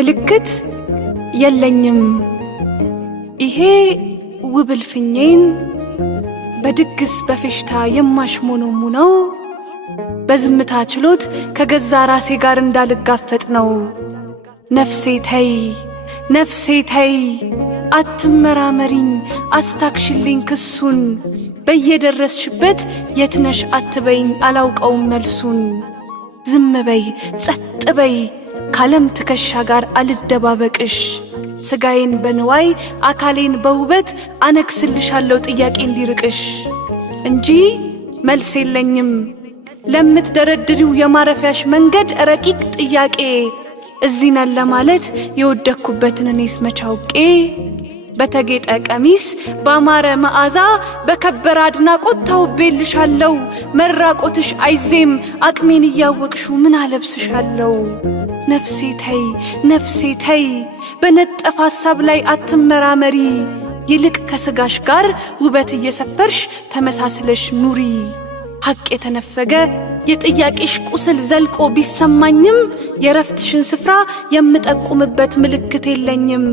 ምልክት የለኝም። ይሄ ውብልፍኜን በድግስ በፌሽታ የማሽሞኖሙነው በዝምታ ችሎት ከገዛ ራሴ ጋር እንዳልጋፈጥ ነው። ነፍሴ ተይ ነፍሴ ተይ አትመራመሪኝ አስታክሽልኝ ክሱን በየደረስሽበት የትነሽ አትበይኝ አላውቀውም መልሱን። ዝም በይ ጸጥ በይ ካለም ትከሻ ጋር አልደባበቅሽ ስጋዬን በንዋይ አካሌን በውበት አነክስልሻለሁ ጥያቄ እንዲርቅሽ እንጂ መልስ የለኝም ለምትደረድሪው የማረፊያሽ መንገድ ረቂቅ ጥያቄ እዚህ ነን ለማለት የወደኩበትን እኔስ መቻውቄ በተጌጠ ቀሚስ ባማረ መዓዛ በከበረ አድናቆት ተውቤልሻለሁ መራቆትሽ አይዜም አቅሜን እያወቅሽው ምን አለብስሻለሁ። ነፍሴ ተይ ነፍሴ ተይ በነጠፈ ሐሳብ ላይ አትመራመሪ ይልቅ ከስጋሽ ጋር ውበት እየሰፈርሽ ተመሳስለሽ ኑሪ። ሐቅ የተነፈገ የጥያቄሽ ቁስል ዘልቆ ቢሰማኝም የረፍትሽን ስፍራ የምጠቁምበት ምልክት የለኝም።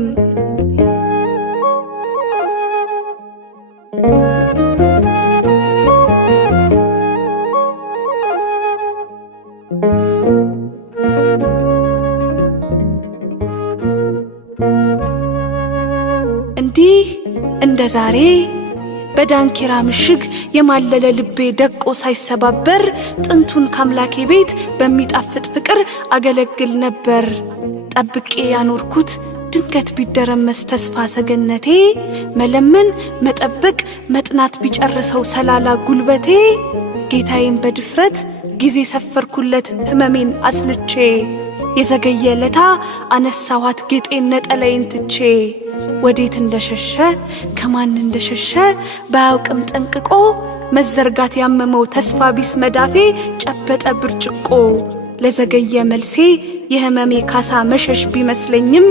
እንዲህ እንደ ዛሬ በዳንኪራ ምሽግ የማለለ ልቤ ደቆ ሳይሰባበር ጥንቱን ካምላኬ ቤት በሚጣፍጥ ፍቅር አገለግል ነበር። ጠብቄ ያኖርኩት ድንገት ቢደረመስ ተስፋ ሰገነቴ መለመን መጠበቅ መጥናት ቢጨርሰው ሰላላ ጉልበቴ ጌታዬን በድፍረት ጊዜ ሰፈርኩለት ህመሜን አስልቼ የዘገየ ለታ አነሳዋት ጌጤን ነጠላዬን ትቼ ወዴት እንደሸሸ ከማን እንደሸሸ ባያውቅም ጠንቅቆ መዘርጋት ያመመው ተስፋ ቢስ መዳፌ ጨበጠ ብርጭቆ ለዘገየ መልሴ የህመሜ ካሳ መሸሽ ቢመስለኝም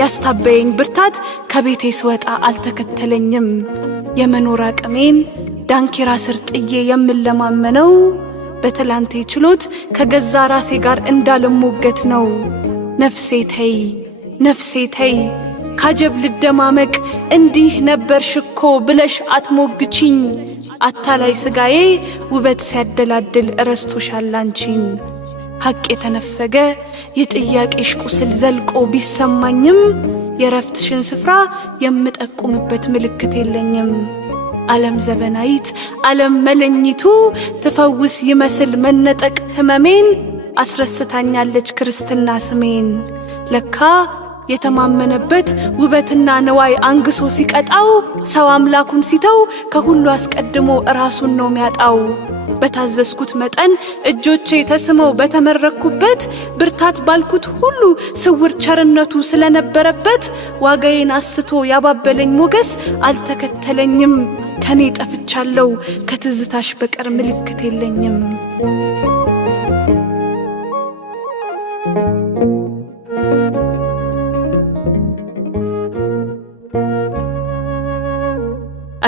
ያስታበየኝ ብርታት ከቤቴ ስወጣ አልተከተለኝም። የመኖር አቅሜን ዳንኪራ ስር ጥዬ የምለማመነው በትላንቴ ችሎት ከገዛ ራሴ ጋር እንዳልሞገት ነው። ነፍሴ ተይ ነፍሴ ተይ ካጀብ ልደማመቅ እንዲህ ነበርሽኮ ብለሽ አትሞግቺኝ። አታላይ ስጋዬ ውበት ሲያደላድል ረስቶሻል አንቺን። ሐቅ የተነፈገ የጥያቄሽ ቁስል ዘልቆ ቢሰማኝም የረፍትሽን ስፍራ የምጠቁምበት ምልክት የለኝም። ዓለም ዘበናይት ዓለም መለኝቱ ትፈውስ ይመስል መነጠቅ ህመሜን አስረስታኛለች ክርስትና ስሜን። ለካ የተማመነበት ውበትና ነዋይ አንግሶ ሲቀጣው ሰው አምላኩን ሲተው ከሁሉ አስቀድሞ ራሱን ነው ሚያጣው። በታዘዝኩት መጠን እጆቼ ተስመው በተመረኩበት ብርታት ባልኩት ሁሉ ስውር ቸርነቱ ስለነበረበት ዋጋዬን አስቶ ያባበለኝ ሞገስ አልተከተለኝም። ከኔ ጠፍቻለሁ ከትዝታሽ በቀር ምልክት የለኝም።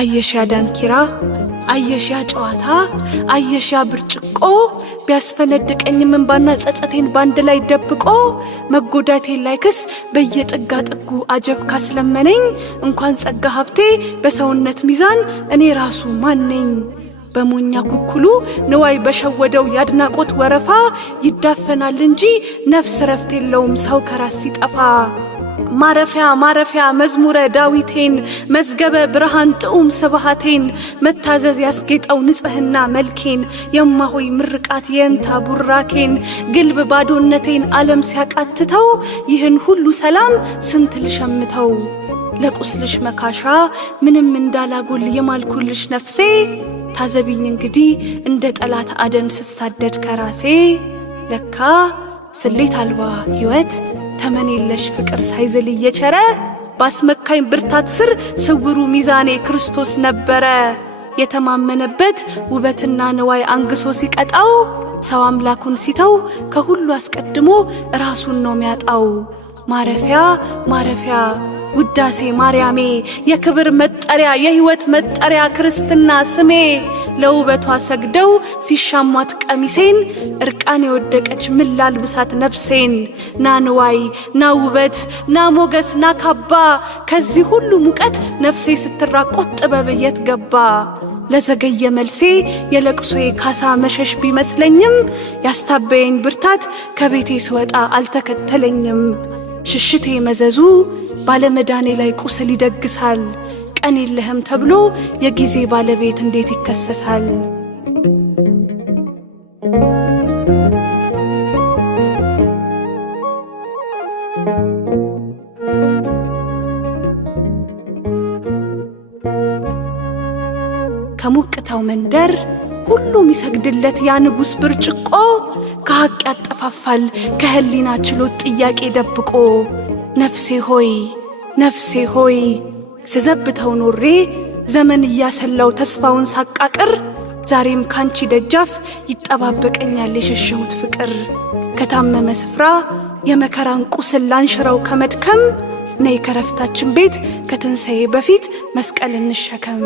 አየሽያ ዳንኪራ አየሽያ ጨዋታ አየሽያ ብርጭቆ ቢያስፈነድቀኝም እንባና ጸጸቴን ባንድ ላይ ደብቆ መጎዳቴን ላይክስ በየጥጋ ጥጉ አጀብ ካስለመነኝ እንኳን ጸጋ ሀብቴ በሰውነት ሚዛን እኔ ራሱ ማነኝ? በሞኛ ኩኩሉ ንዋይ በሸወደው ያድናቆት ወረፋ ይዳፈናል እንጂ ነፍስ ረፍት የለውም ሰው ከራስ ሲጠፋ። ማረፊያ ማረፊያ መዝሙረ ዳዊቴን መዝገበ ብርሃን ጥዑም ስብሃቴን መታዘዝ ያስጌጠው ንጽህና መልኬን የማሆይ ምርቃት የእንታ ቡራኬን ግልብ ባዶነቴን ዓለም ሲያቃትተው ይህን ሁሉ ሰላም ስንት ልሸምተው። ለቁስልሽ መካሻ ምንም እንዳላጎል የማልኩልሽ ነፍሴ ታዘቢኝ እንግዲህ እንደ ጠላት አደን ስሳደድ ከራሴ። ለካ ስሌት አልባ ሕይወት ተመኔለሽ ፍቅር ሳይዝል እየቸረ ባስመካኝ ብርታት ስር ስውሩ ሚዛኔ ክርስቶስ ነበረ። የተማመነበት ውበትና ንዋይ አንግሶ ሲቀጣው ሰው አምላኩን ሲተው ከሁሉ አስቀድሞ ራሱን ነው ሚያጣው። ማረፊያ ማረፊያ ውዳሴ ማርያሜ የክብር መጠሪያ የሕይወት መጠሪያ ክርስትና ስሜ ለውበቷ ሰግደው ሲሻሟት ቀሚሴን እርቃን የወደቀች ምን ላልብሳት ነፍሴን ና ንዋይ ና ውበት ና ሞገስ ና ካባ ከዚህ ሁሉ ሙቀት ነፍሴ ስትራቆት ጥበብ የት ገባ ለዘገየ መልሴ የለቅሶዬ ካሳ መሸሽ ቢመስለኝም ያስታበየኝ ብርታት ከቤቴ ስወጣ አልተከተለኝም ሽሽቴ መዘዙ ባለመዳኔ ላይ ቁስል ይደግሳል ቀን የለህም ተብሎ የጊዜ ባለቤት እንዴት ይከሰሳል ከሞቅታው መንደር ሁሉም ይሰግድለት ያ ንጉሥ ብርጭቆ ከሐቅ ያጠፋፋል ከህሊና ችሎት ጥያቄ ደብቆ ነፍሴ ሆይ ስዘብተው ኖሬ ዘመን እያሰላው ተስፋውን ሳቃቅር ዛሬም ካንቺ ደጃፍ ይጠባበቀኛል የሸሸሁት ፍቅር ከታመመ ስፍራ የመከራን ቁስል ላንሽረው ከመድከም ነይ ከረፍታችን ቤት ከትንሣኤ በፊት መስቀል እንሸከም